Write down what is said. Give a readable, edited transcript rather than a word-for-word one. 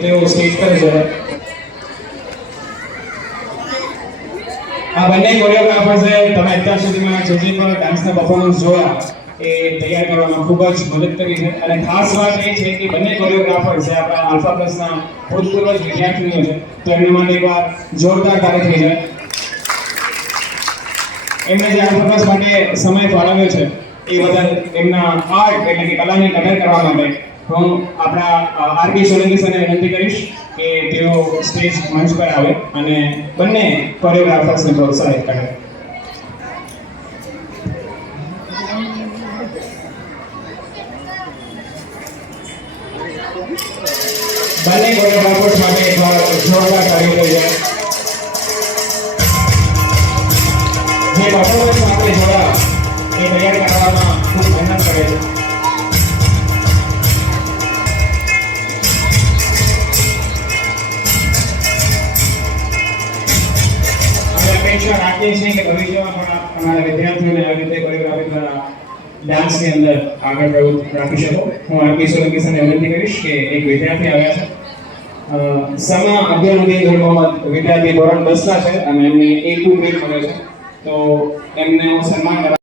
તેઓ સ્ટેજ પર છે. આ બંને કોરિયોગ્રાફર્સે તમે અત્યાર સુધીમાં જે પણ ડાન્સના પરફોર્મન્સ જોયા એ તૈયાર કરવામાં ખૂબ જ મદદ કરી છે. અને ખાસ વાત એ છે કે બંને કોરિયોગ્રાફર્સ આપણા આલ્ફા પ્લસના ભૂતપૂર્વ વિદ્યાર્થીઓ છે, તો એમના માટે એકવાર જોરદાર તાળી થઈ જાય. એમણે જે આલ્ફા પ્લસ માટે સમય ફાળવ્યો છે એ બદલ એમના આર્ટ એટલે કે કલાની કદર કરવા માટે હું આપણા આરબી સોલંકી સરને વિનંતી કરીશ કે તેઓ સ્ટેજ મંચ પર આવે અને બંને કોરિયોગ્રાફર્સને પ્રોત્સાહિત કરે. બંને કોરિયોગ્રાફર્સ માટે એકવાર જોરદાર તાળી થઈ જાય. જે પરફોર્મન્સ આપણે જોયા એ તૈયાર કરવામાં ખૂબ મહેનત કરે છે. અપેક્ષા રાખીએ છીએ કે ભવિષ્યમાં પણ અમારા વિદ્યાર્થીઓને આવી રીતે કોરિયોગ્રાફી દ્વારા ડાન્સની અંદર આગળ પ્રવૃત્તિ રાખી શકો. હું આરબી સોલંકી સરને વિનંતી કરીશ કે એક વિદ્યાર્થી આવ્યા છે, સમા અબ્દુલ મોહમ્મદ વિદ્યાર્થી ધોરણ 10 ના છે અને એમને A2 ગ્રેડ મળ્યો છે, તો એમને હું સન્માન